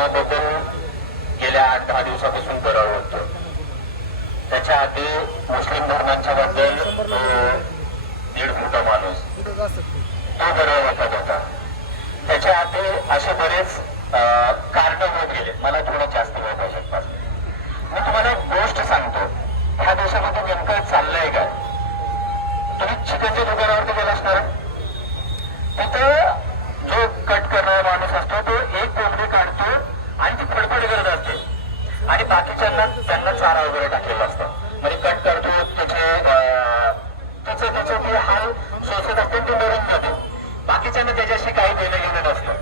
अनाथातून गेल्या आठ दहा दिवसापासून बरं होत. त्याच्या आधी मुस्लिम धर्मांच्या बद्दल दीड मोठा माणूस. तो बरं होता. त्याचा त्याच्या आधी असे बरेच कारण होत गेले. मला थोडं जास्त बाकीच्यांना त्यांना चारा वगैरे टाकलेला असतो. म्हणजे कट करतो त्याचे त्याचे त्याचे ते हाल सोसत असते ते मरून जाते. बाकीच्यांना त्याच्याशी काही देणं घेणं नसतं.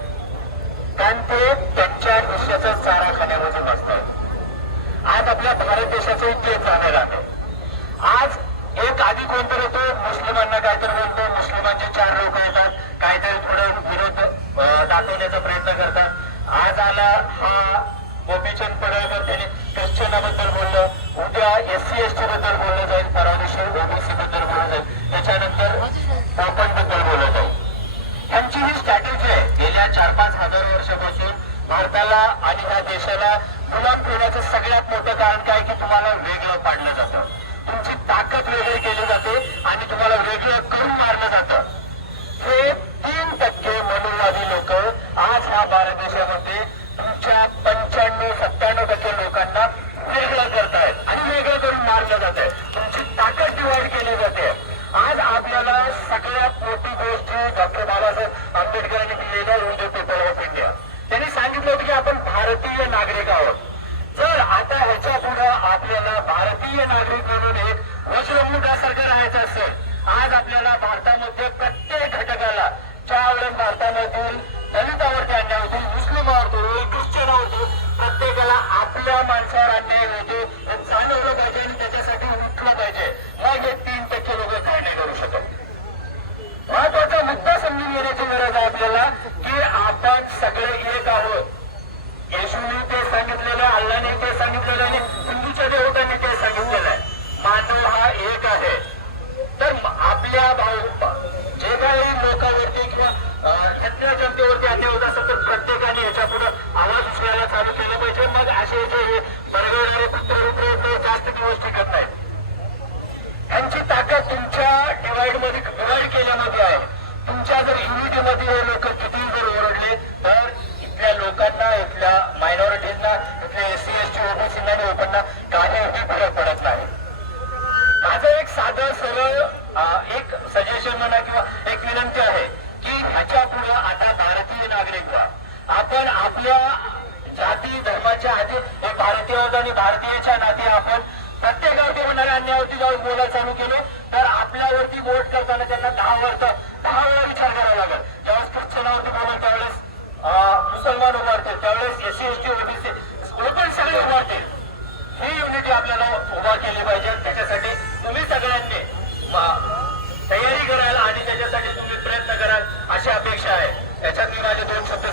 कारण ते त्यांच्या हिश्श्याचा चारा खाण्यामध्ये नसतं आज आपल्या भारत देशाचंही तेच झालेलं राहतं आज एक आधी कोणतरी येतो मुस्लिमांना काहीतरी बोलतो मुस्लिमांचे चार लोक येतात काहीतरी थोडं विरोध दाखवण्याचा प्रयत्न करतात. आज आला हा गोपीचंद पडळकर त्याने ख्रिश्चनाबद्दल बोललं. उद्या एस सी एस टी बद्दल बोललं जाईल. परवा दिवशी ओबीसी बद्दल बोललं जाईल. त्याच्यानंतर कोकणबद्दल बोललं जाईल. त्यांची ही स्ट्रॅटेजी आहे. गेल्या चार पाच हजार वर्षापासून भारताला आणि ह्या देशाला गुलाम ठेवण्याचं सगळ्यात मोठं कारण काय? की तुम्हाला वेगळं पाडलं जातं. तुमची ताकद वेगळी केली जाते आणि तुम्हाला वेगळं करून मारलं जातं. हे तीन टक्के मनोवादी लोक आज हा भारत देश तुमच्या पंच्याण्णव सत्त्याण्णव टक्के लोकांना वेगळं करतायत आणि वेगळं करून मारलं जात आहे तुमची ताकद डिवाइड केली जाते आज आपल्याला सगळ्यात मोठी गोष्ट डॉक्टर बाबासाहेब आंबेडकरांनी दिलेल्या इंडिया पेपर ऑफ इंडिया त्यांनी सांगितलं होतं की आपण भारतीय नागरिक आहोत जर आता ह्याच्या पुढे आपल्याला भारतीय नागरिक म्हणून एक वज्रमुठासारखं राहायचं असेल आज आपल्याला भारतामध्ये प्रत्येक घटकाला ज्या वेळेस भारतामधील दलितावरती अन्याय होतील मुस्लिमावरती होईल ख्रिश्चनावरती प्रत्येकाला आपल्या माणसावर अन्याय होतो जाणवलं पाहिजे आणि त्याच्यासाठी उठलं पाहिजे. मग हे तीन टक्के लोक काय नाही करू शकत. महत्त्वाचा मुद्दा समजून घेण्याची गरज आहे आपल्याला की आपण सगळे एक आहोत. येशूने ते सांगितलेलं अल्लाने ते सांगितलेलं आहे आणि हिंदूच्या देवतांनी ते सांगितलेलं आहे मानव हा एक आहे तर म- आपल्या भाऊ जे काही लोकांवरती किंवा अं, सगळ्या जनतेवरती अन्याय होत असेल तर प्रत्येकाने याच्यापुढे आवाज उचलायला चालू केलं पाहिजे मग असे जे हे बरगवणारे कुत्रे रुत्रे ते जास्त दिवस टिकत नाहीत यांची ताकद तुमच्या डिवाइड मध्ये डिवाइड केल्यामध्ये आहे. तुमच्या जर युनिटी मध्ये हे लोक किती जर ओरडले तर इथल्या लोकांना इथल्या मायनॉरिटीजना इथल्या एस सी एस टी ओबीसीना आणि ओपनना काही फरक पडत नाही. माझं एक साधं सरळ एक सजेशन म्हणा किंवा एक विनंती आहे की ह्याच्या पुढे आता भारतीय नागरिक व्हा. आपण आपल्या जाती धर्माच्या आधी एक भारतीय आहोत आणि भारतीयच्या नाती आपण प्रत्येकावरती होणाऱ्या अन्यायावरती जाऊन बोलायला चालू केलं. नावावरचा दहा विचार करावा लागेल. ज्यावेळेस ख्रिश्चन नावावरती बोलाल त्यावेळेस मुसलमान उभारतील त्यावेळेस एससी एसटी ओबीसी ओपन सगळे उभारतील ही युनिटी आपल्याला उभा केली पाहिजे. त्याच्यासाठी तुम्ही सगळ्यांनी तयारी कराल आणि त्याच्यासाठी तुम्ही प्रयत्न कराल अशी अपेक्षा आहे. त्याच्यात मी माझे दोन शब्द